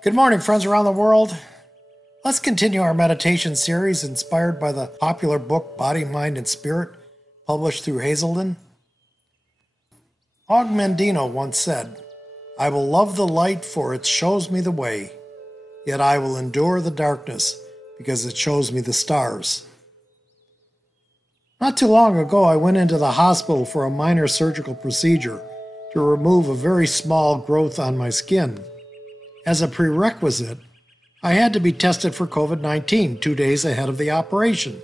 Good morning, friends around the world. Let's continue our meditation series inspired by the popular book Body, Mind, and Spirit, published through Hazelden. Augmendino once said, "I will love the light for it shows me the way, yet I will endure the darkness because it shows me the stars." Not too long ago, I went into the hospital for a minor surgical procedure to remove a very small growth on my skin. As a prerequisite, I had to be tested for COVID-19 2 days ahead of the operation.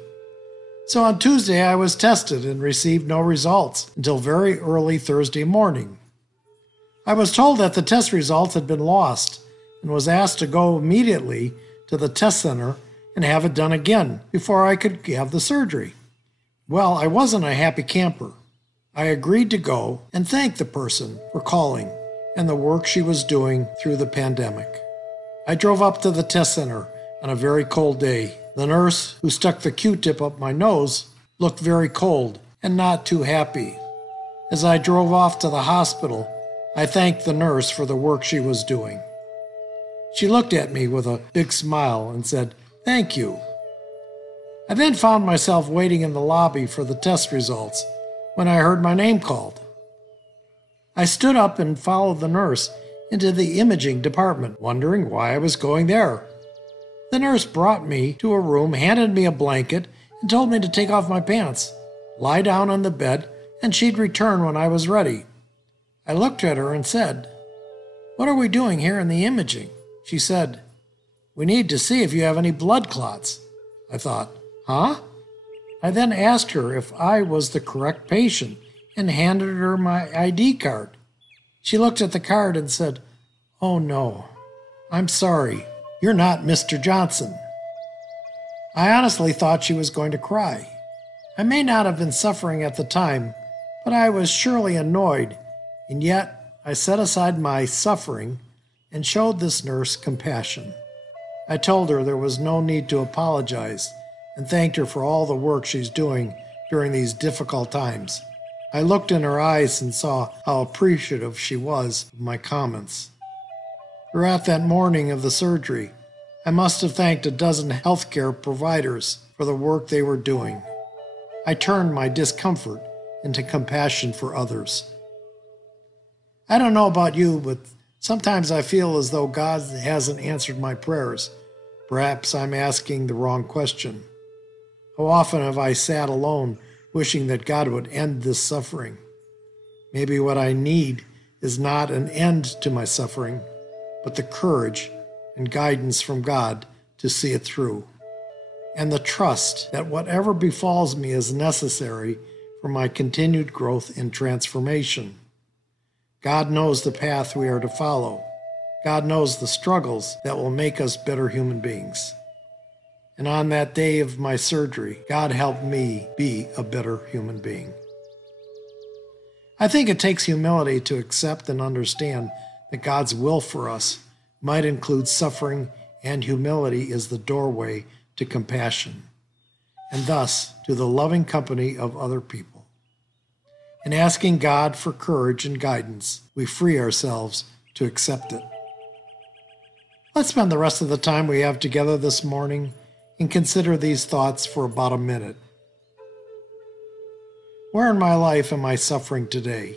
So on Tuesday, I was tested and received no results until very early Thursday morning. I was told that the test results had been lost and was asked to go immediately to the test center and have it done again before I could have the surgery. Well, I wasn't a happy camper. I agreed to go and thank the person for calling and the work she was doing through the pandemic. I drove up to the test center on a very cold day. The nurse who stuck the Q-tip up my nose looked very cold and not too happy. As I drove off to the hospital, I thanked the nurse for the work she was doing. She looked at me with a big smile and said, "Thank you." I then found myself waiting in the lobby for the test results when I heard my name called. I stood up and followed the nurse into the imaging department, wondering why I was going there. The nurse brought me to a room, handed me a blanket, and told me to take off my pants, lie down on the bed, and she'd return when I was ready. I looked at her and said, "What are we doing here in the imaging?" She said, "We need to see if you have any blood clots." I thought, "Huh?" I then asked her if I was the correct patient and handed her my ID card. She looked at the card and said, "Oh no, I'm sorry, you're not Mr. Jansen." I honestly thought she was going to cry. I may not have been suffering at the time, but I was surely annoyed, and yet I set aside my suffering and showed this nurse compassion. I told her there was no need to apologize and thanked her for all the work she's doing during these difficult times. I looked in her eyes and saw how appreciative she was of my comments. Throughout that morning of the surgery, I must have thanked a dozen healthcare providers for the work they were doing. I turned my discomfort into compassion for others. I don't know about you, but sometimes I feel as though God hasn't answered my prayers. Perhaps I'm asking the wrong question. How often have I sat alone wishing that God would end this suffering? Maybe what I need is not an end to my suffering, but the courage and guidance from God to see it through, and the trust that whatever befalls me is necessary for my continued growth and transformation. God knows the path we are to follow. God knows the struggles that will make us better human beings. And on that day of my surgery, God helped me be a better human being. I think it takes humility to accept and understand that God's will for us might include suffering, and humility is the doorway to compassion, and thus to the loving company of other people. In asking God for courage and guidance, we free ourselves to accept it. Let's spend the rest of the time we have together this morning and consider these thoughts for about a minute. Where in my life am I suffering today?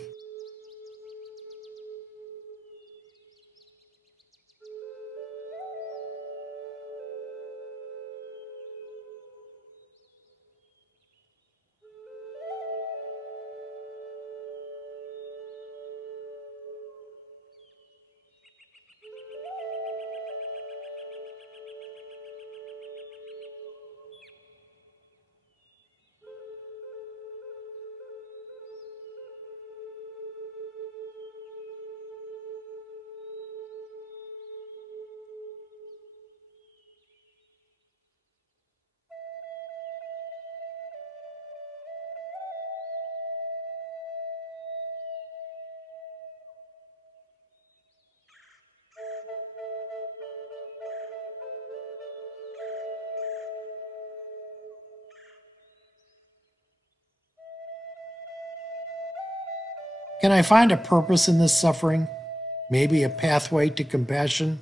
Can I find a purpose in this suffering? Maybe a pathway to compassion?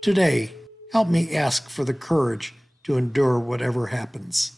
Today, help me ask for the courage to endure whatever happens.